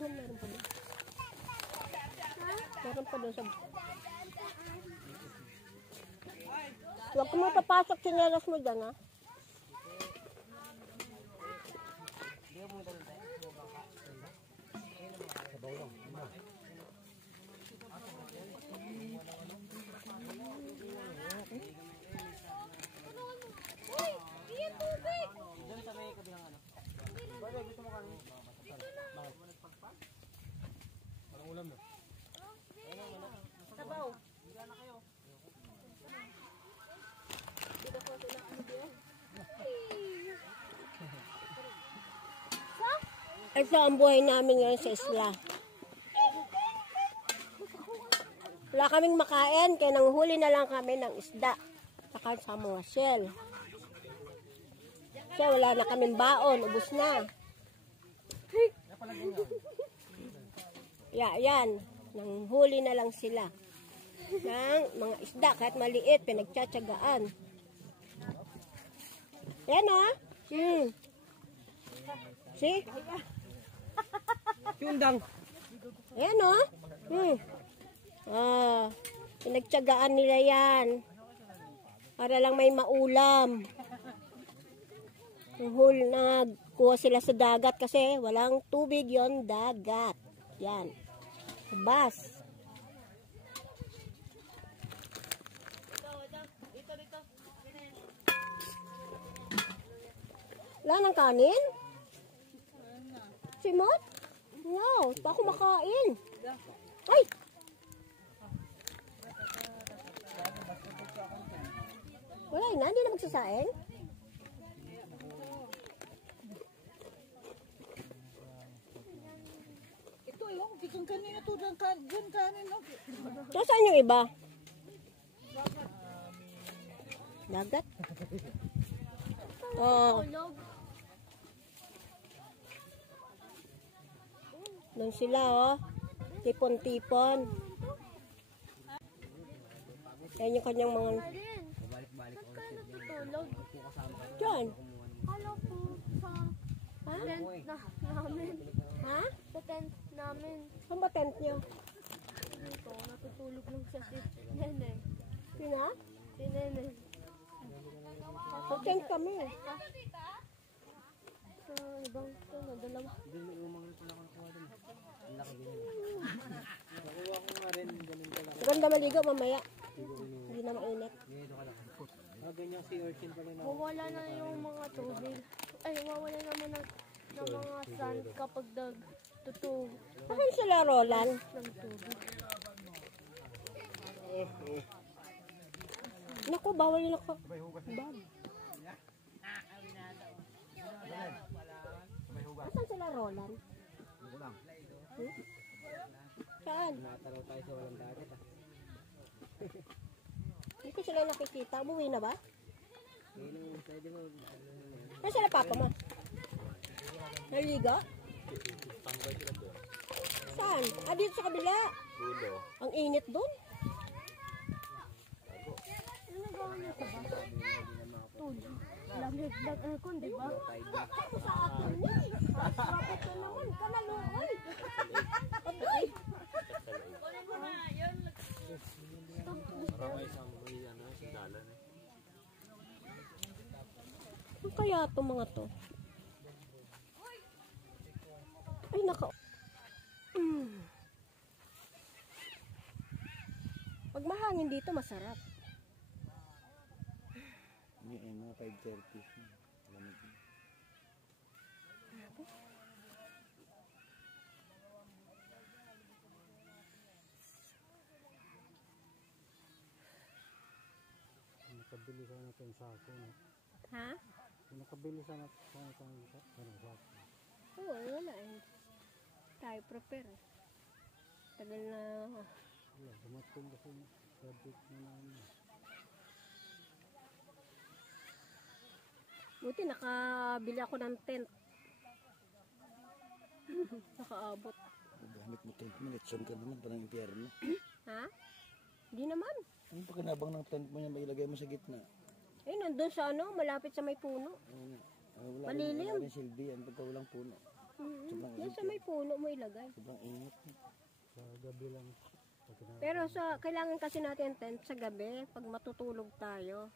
Meron pa doon. Meron pa doon sa... Huwag ko mo papasok sinelas mo dyan, ha? Uy! Iyan tubig! Diyan sa may kabilang ano. Bagay, gusto mo kanin? Parang ulam na. Sabaw. Higa na kayo. Dito ko sila ano diyan. Ito ang buhay namin ngayon sa isla. Wala kaming makain, kaya nanghuli na lang kami ng isda. Saka sa mga shell. Kasi wala na kaming baon, ubos na. Yan. Nanghuli na lang sila. Ng mga isda, kahit maliit, pinagtsatsagaan. Yan o. See? Yundang. Ayan o. Pinagtsagaan nila yan. Para lang may maulam. Nagkuha sila sa dagat kasi walang tubig yon, dagat. Yan. Bas. Wala ng kanin? Simot? No, pa ako makain. Ay! Wala na, hindi na magsasain. Ito, yung kikang kanina to, dyan kanin. So, saan yung iba? Dagat? Oh. Doon sila, oh. Tipon-tipon. Yan yung kanyang mga... Balik-balik ako. Natutulog. Diyan. Kala ko sa tent namin. Ha? Sa tent namin. Saan ba tent nyo? Dito, natutulog lang siya si Nene. Sina? Si Nene. Sa tent kami. Sa ibang ito na, dalawa. Doon yung mga pala ko nakuha doon. Ang laki din. Nakuha ko nga rin. Ganun pala. Maganda maligo mamaya. Hindi na mainit. Ganito ka lang. Ganyan si Urchin pala na. Mawala na yung mga tubig. Ay, mawala naman ng mga sand kapag nagtutubig Saan sila, Roland? ng tubig. Naku, bawal yun ako. Bag. Saan sila, Roland? Ano lang. Saan? Nataraw tayo sa walang dagat ah. Hindi ko sila nakikita. Umuwi na ba? Ngayon ang pwede mo. Saan sila, papa mo? Naligo? Saan? Ah, dito sa kabila. Ang init doon. Ano nagawa niya sa ba? Tulog. Lamig ng aircon, di ba? Ako sa akin niya. Bakit ka naman? Kanaluoy. Abay. Parang isang sandalan eh. Ano kaya itong mga to? Ay, naka... Pag mahangin dito, masarap. Ay, mga 5:30. Lamig. Nakabili sana ito yung sako. No? Ha? Nakabili sana ito yung sako. Oo, wala eh. Tayo prepare eh. Tagal na... Wala, dumating kasi project na namin. Buti nakabili ako ng tent. Nakaabot. Gamit mo 10 minutes, saan ka naman, parang impyerno. Ha? Di naman. Yung pakinabang ng tent mo yan, mailagay mo sa gitna. Eh, nandun sa ano, malapit sa may puno. Wala Malilim. rin silbi yan pagka walang puno. Sobrang Yan sa may puno mo ilagay. Sobrang init. Sa gabi lang. Pero sa kailangan kasi natin tent sa gabi pag matutulog tayo.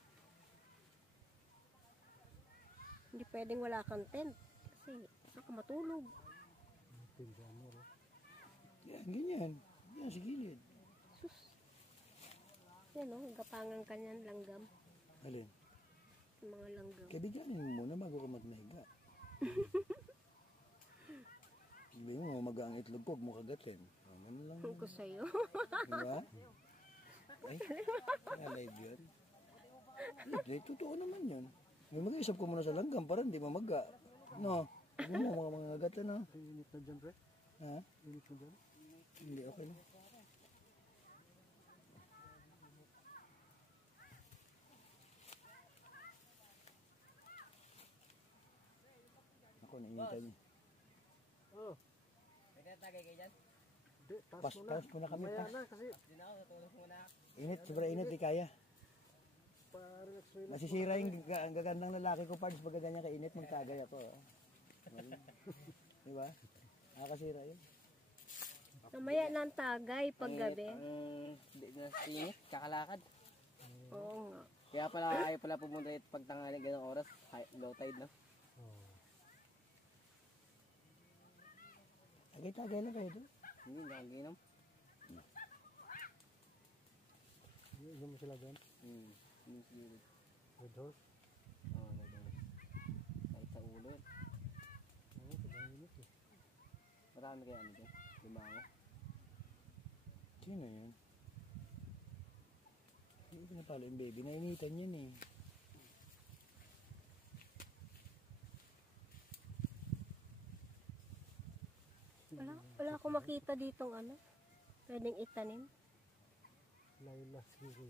Hindi pwedeng wala kang tent kasi baka matulog. Yan, ganyan. Yan, sa gilid. Sus. Yan o, gapangan ka niyan, langgam. Alin? Yung mga langgam. Kabigyanin mo muna bago ka magnahiga. Sabihin mo, magang itlog ko, huwag mo kagatin. Ano lang. Ko sa'yo. Diba? Ay, live yun. Hindi, totoo naman yun. May mag-iisap ko muna sa langgam para hindi mamaga. No? Hindi mo mga gatan na. Init na dyan, pre? Ha? Init na dyan? Hindi, okay na. Ako, nainitan niya. Oh. May tinatagay kayo dyan? Pas muna kami. Pas. Hindi na ako, natulog muna. Init, sobrang init, di kaya. Masisira yung ang gagandang lalaki ko, Pards, pag ganyan kainit, magtagay ako. Diba? Nakakasira yun. Namaya ng tagay pag gabi. Hindi na init, kakalakad. Oo nga. Kaya pala ayaw pala pumunta ito pag tanghali ganong oras, low tide na. Tagay-tagay lang kayo doon. Hindi, nakaginom. Hindi mo sila doon? Hindi siguro. Red horse? Oo, red horse. Kahit sa ulo yun. Oo, sobrang init eh. Marami kaya ano dyan? Limango. Sino yun? Hindi pinapalo yung baby. Nainitan yan eh. Wala akong makita ditong ano. Pwedeng itanim. Layla siguro.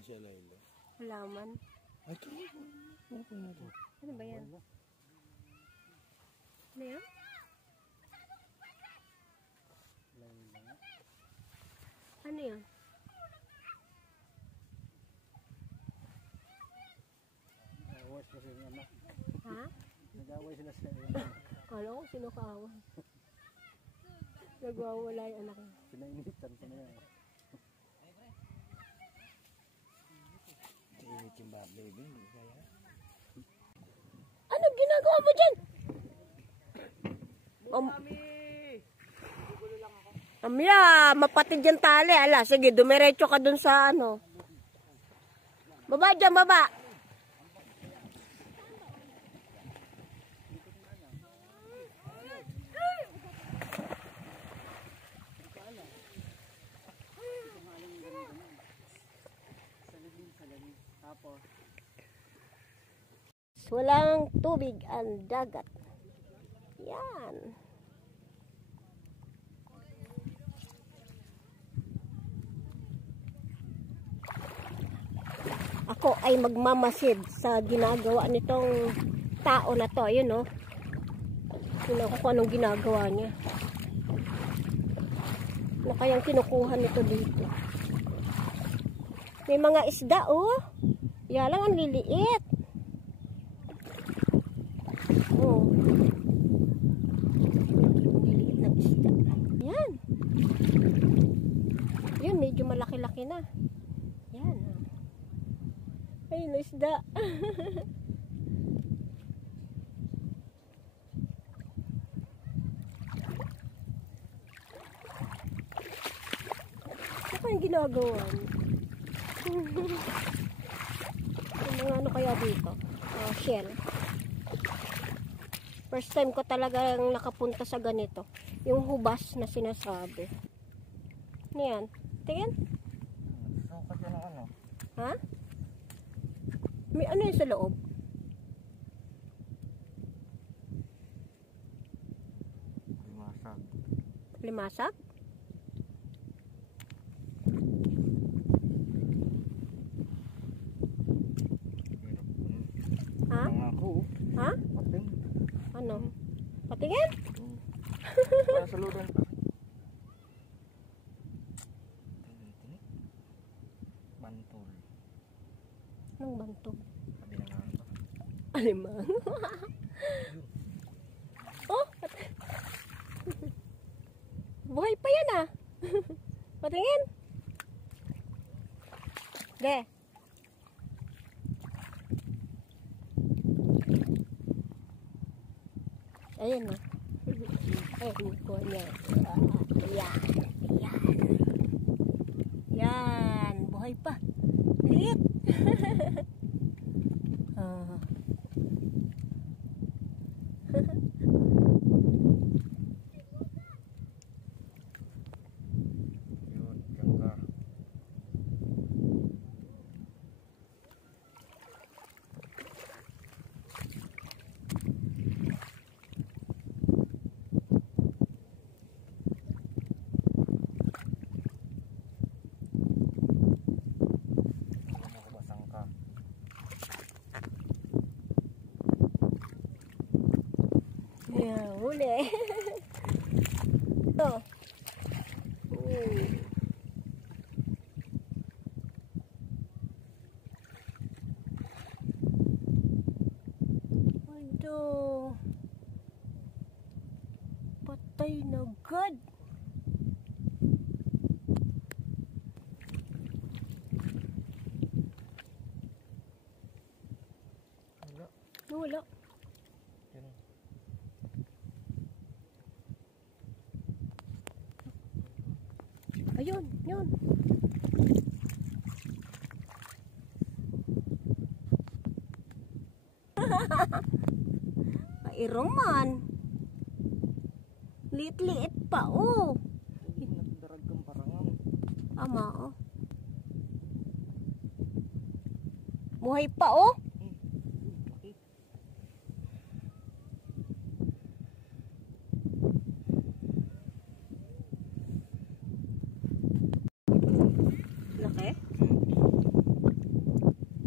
Siya Layla. Halaman. Ay, kaya po. Ano po natin? Ano ba yan? Ano yan? Layla. Ano yan? Nag-away sila sa inyo. Ha? Nag-away sila sa inyo. Kala ko sino kaawan. Nagwawala yung anak niya. Pinainitan ko na yan. Kainit yung baby. Hindi kaya. Ano ginagawa mo dyan? Amya, mapatid yung tali. Ala, sige, dumiretso ka dun sa ano. Baba dyan, baba. Walang tubig ang dagat. Yan. Ako ay magmamasid sa ginagawa nitong tao na to. Ayun, no? Tingnan ko kung anong ginagawa niya. Ano kayang kinukuha nito dito? May mga isda, oh. Yan lang, ang liliit. Oh. Liliit ng isda. Yan. Yun, medyo malaki-laki na. Yan. Ayun, isda. Ano yung ginagawa niya? Ano kaya dito? Shell. First time ko talagang nakapunta sa ganito. Yung hubas na sinasabi. Ano yan? Tingin? Sukat yan ang ano? Ha? May ano yun sa loob? Limasag. Limasag? Ha? Ako. Ha? Pating. Ano? Patingin? Saludan. Bantol. Anong bantog? Sabi na nga ba? Alimang. Oh! Buhay pa yan ah. Patingin. De. Ayan na. Ayun ko niya. Yan. Yan. Yan. Buhay pa. Liit. Ah. Yun, diyan ka. Alam mo, basang ka. Yeah, huli. Ito. Aduh. Patay na agad. Wala. Wala. Yun. Ayun, yun. Pairong man. Liit-liit pa, oh. Hindi mo nagdarag kang parangan. Ama, oh. Buhay pa, oh. Laki. Laki.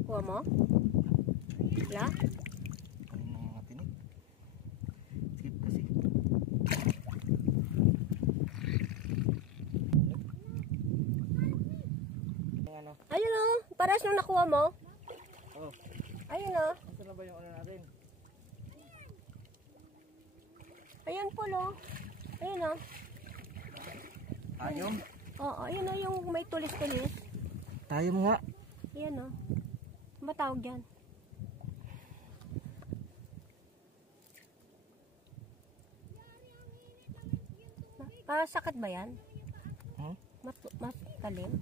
Kuha mo? Wala? Ano yung mga tinik? Skip kasi. Yung ano? Ayun, oh. Paras nung nakuha mo. Oh, Ayun, oh. nasa na ba yung ano natin? Ayun po, oh. Ayun, oh. Tayom? Oo, ayun, oh. Yung may tulis-tulis. Tayom nga. Ayan, oh. Ano ba tawag yan? Sakit ba yan? Hmm? Matalim?